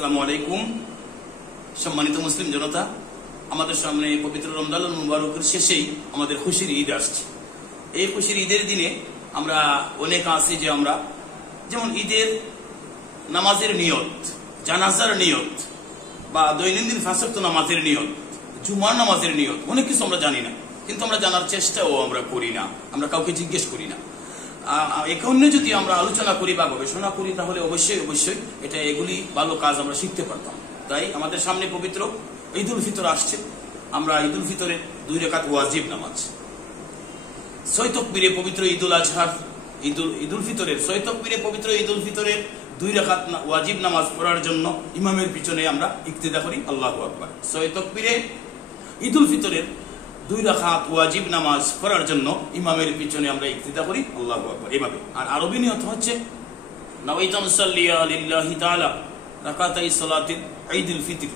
আসসালামু আলাইকুম। সম্মানিত মুসলিম জনতা, আমাদের সামনে পবিত্র রমজান মুবারকের শেষেই আমাদের খুশির ঈদ আসছে। এই খুশির ঈদের দিনে আমরা অনেক আছি যে আমরা যেমন ঈদের নামাজের নিয়ত, জানাজার নিয়ত বা দৈনন্দিন ফাঁস ওয়াক্ত নামাজের নিয়ত, জুমার নামাজের নিয়ত, অনেক কিছু আমরা জানি না, কিন্তু আমরা জানার চেষ্টাও আমরা করি না, আমরা কাউকে জিজ্ঞেস করি না। এখন যদি আমরা আলোচনা করি বা গবেষণা করি তাহলে অবশ্যই অবশ্যই এগুলি ভালো কাজ আমরা শিখতে পারতাম। তাই আমাদের সামনে পবিত্র ঈদ উল ফিতর আসছে। আমরা ঈদ উল ফিতরের 2 রাকাত ওয়াজিব নামাজ, 6 তাকবীরে পবিত্র ঈদ উল আজহার ঈদ উল ফিতরের 6 তাকবীরে পবিত্র ঈদ উল ফিতরের 2 রাকাত ওয়াজিব নামাজ পড়ার জন্য ইমামের পিছনে আমরা ইক্তেদা করি। আল্লাহু আকবার। 6 তাকবীরে ঈদ উল ফিতরের 2 রাকাত ওয়াজিব নামাজ পড়ার জন্য ইমামের পিছনে আমরা ইক্তেদা করি। আল্লাহু আকবার। এভাবে। আর আরবি নিয়ত হচ্ছে নাওয়াইতু মুসাল্লিয়া লিল্লাহি তাআলা রাকাতাই সালাতিল ঈদুল ফিতর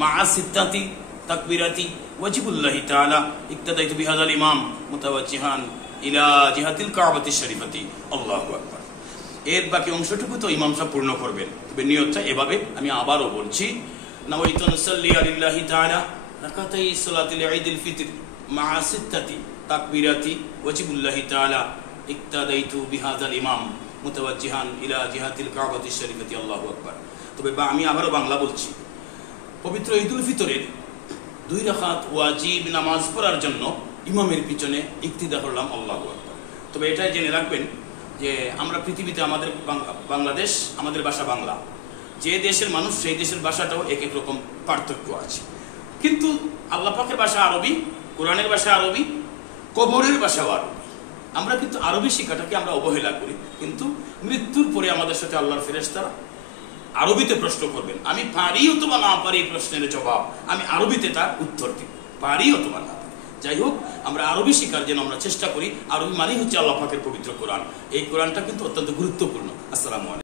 মা'a সিত্তাতি তাকবীরাতি ওয়াজিবুল্লাহি তাআলা ইক্তাদাইতু বিহাযাল ইমাম মুতাওয়াজ্জিহান ইলা জিহাতিল কাবাতিশ শরীফাতি। আল্লাহু আকবার। এর বাকি অংশটুকু তো ইমাম সাহেব পূর্ণ করবেন, তবে নিয়তটা এভাবে। আমি আবারও বলছি, নাওয়াইতু মুসাল্লিয়া লিল্লাহি তাআলা রাকাতাই সালাতিল ঈদুল ফিতর মা'a সিত্তাতি তাকবীরাতি ওয়াজিবুল্লাহি তাআলা ইক্তাদাইতু বিহাযাল ইমাম মুতাওয়াজ্জিহান ইলা জিহাতিল কাবাতিশ শরীফাতি। আল্লাহু আকবার। তবে আমি আবারও বাংলা বলছি, পবিত্র ঈদ উল ফিতরের 2 রাকাত ওয়াজিব নামাজ পড়ার জন্য ইমামের পিছনে ইক্তিদা করলাম। আল্লাহু আকবার। তবে এটাই জেনে রাখবেন যে আমরা পৃথিবীতে, আমাদের বাংলাদেশ, আমাদের ভাষা বাংলা, যে দেশের মানুষ সেই দেশের ভাষাটাও এক এক রকম পার্থক্য আছে। কিন্তু আল্লাহ পাকের ভাষা আরবি, কোরআনের ভাষা আরবি, কবরের ভাষাও আরবি। আমরা কিন্তু আরবি শিক্ষাটাকে আমরা অবহেলা করি, কিন্তু মৃত্যুর পরে আমাদের সাথে আল্লাহর ফেরেশতারা আরবিতে প্রশ্ন করবেন। আমি পারি অথবা না পারি প্রশ্নের জবাব আমি আরবিতে তার উত্তর দিব, পারি অথবা না পারি। যাই হোক, আমরা আরবি শিখার জন্য আমরা চেষ্টা করি। আরবি মানেই হচ্ছে আল্লাহ পাকের পবিত্র কোরআন। এই কোরআনটা কিন্তু অত্যন্ত গুরুত্বপূর্ণ। আসসালামু আলাইকুম।